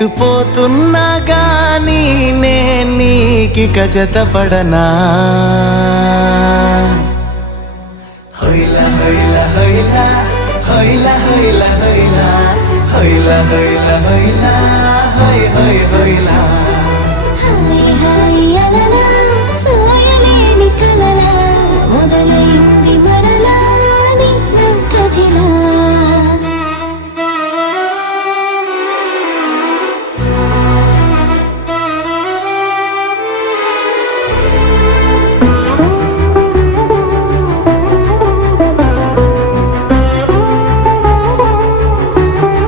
ఎటు పోతున్నా గానీ నే నీకిక జతపడనా హొయ్లా హొయ్లా హొయ్లా హొయ్లా హొయ్లా హొయ్లా హొయ్లా హొయ్లా హొయ్లా హొయ్ హొయ్ హొయ్లా హాయ్ హాయ్ అలలా